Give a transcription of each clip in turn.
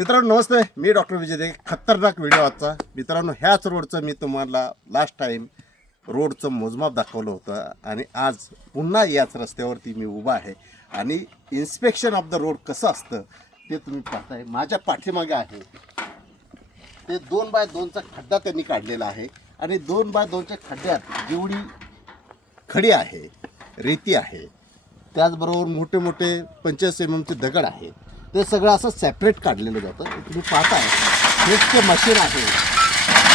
मित्रांनो नमस्ते, मी डॉक्टर विजय देगे. खतरनाक व्हिडिओ आजचा. मित्रांनो ह्याच रोडचं मी तुम्हाला लास्ट टाईम रोडचं मोजमाप दाखवलं होतं आणि आज पुन्हा याच रस्त्यावरती मी उभा आहे आणि इन्स्पेक्शन ऑफ द रोड कसं असतं ते तुम्ही पाहताय. माझ्या पाठीमागे आहे ते 2x2चा खड्डा त्यांनी काढलेला आहे आणि 2x2च्या खड्ड्यात जेवढी खडी आहे, रेती आहे, त्याचबरोबर मोठे मोठे 25 mm दगड आहे, ते सगळं असं सेपरेट काढलेलं जातं. तुम्ही पाहताय हेच ते मशीन आहे.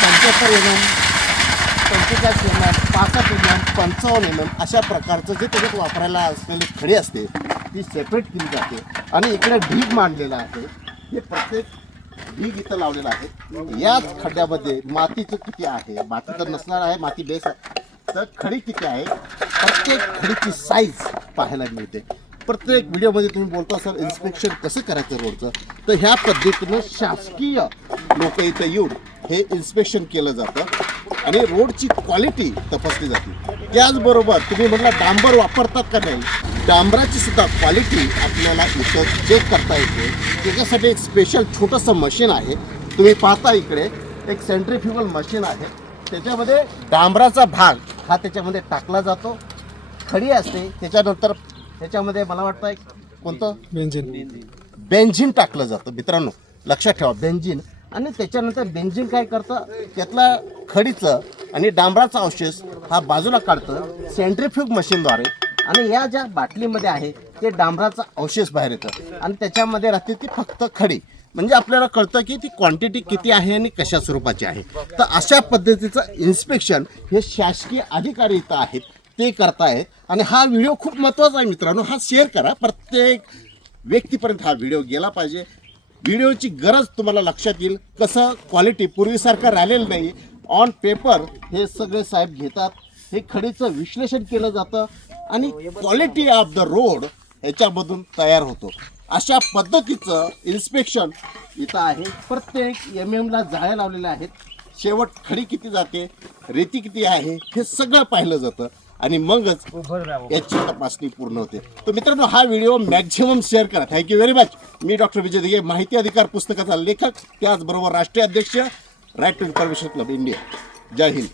75 mm, 45 mm, 65 mm, 55 mm अशा प्रकारचं जे त्याच्यात वापरायला असलेली खडी असते ती सेपरेट केली जाते. आणि इकडे ढीग मांडलेला आहे. हे प्रत्येक ढीग इथं लावलेला आहे. याच खड्ड्यामध्ये मातीचं किती आहे, माती तर नसणार आहे, माती बेस आहे, तर खडी किती आहे, प्रत्येक खडीची साईज पाहायला मिळते. प्रत्येक व्हिडिओमध्ये तुम्ही बोलता सर इन्स्पेक्शन कसं करायचं रोडचं, तर ह्या पद्धतीनं शासकीय लोक इथं येऊन हे इन्स्पेक्शन केलं जातं आणि रोडची क्वालिटी तपासली जाते. त्याचबरोबर तुम्ही म्हटलं डांबर वापरतात का नाही, डांबराची सुद्धा क्वालिटी आपल्याला इथं चेक करता येते. त्याच्यासाठी एक स्पेशल छोटंसं मशीन आहे. तुम्ही पाहता इकडे एक सेंट्रीफ्युगल मशीन आहे. त्याच्यामध्ये डांबराचा भाग हा त्याच्यामध्ये टाकला जातो, खडी असते, त्याच्यानंतर त्याच्यामध्ये मला वाटतं एक कोणतं बेंझिन टाकलं जातं. मित्रांनो लक्षात ठेवा, बेंझिन. आणि त्याच्यानंतर बेंझिन काय करतं, त्यातला खडीचं आणि डांबराचा अवशेष हा बाजूला काढतं सेंट्रीफ्यूग मशीनद्वारे आणि या ज्या बाटलीमध्ये आहे ते डांबराचा अवशेष बाहेर येतं आणि त्याच्यामध्ये राहते ती फक्त खडी. म्हणजे आपल्याला कळतं की ती क्वांटिटी किती आहे आणि कशा स्वरूपाची आहे. तर अशा पद्धतीचं इन्स्पेक्शन हे शासकीय अधिकारी इथं आहेत ते करतायत. आणि हा व्हिडिओ खूप महत्त्वाचा आहे मित्रांनो, हा शेअर करा. प्रत्येक व्यक्तीपर्यंत हा व्हिडिओ गेला पाहिजे. व्हिडिओची गरज तुम्हाला लक्षात येईल. कसं क्वालिटी पूर्वीसारखं राहिलेलं नाही. ऑन पेपर हे सगळे साहेब घेतात, हे खडीचं विश्लेषण केलं जातं आणि क्वालिटी ऑफ द रोड ह्याच्यामधून तयार होतो. अशा पद्धतीचं इन्स्पेक्शन इथं आहे. प्रत्येक MM ला जाळ्या लावलेल्या आहेत. शेवट खडी किती जाते, रेती किती आहे, हे सगळं पाहिलं जातं आणि मगच याची तपासणी पूर्ण होते. तर मित्रांनो हा व्हिडिओ मॅक्झिमम शेअर करा. Thank you very much. मी डॉक्टर विजय दिघे, माहिती अधिकार पुस्तकाचा लेखक, त्याचबरोबर राष्ट्रीय अध्यक्ष right to information club India. जय हिंद.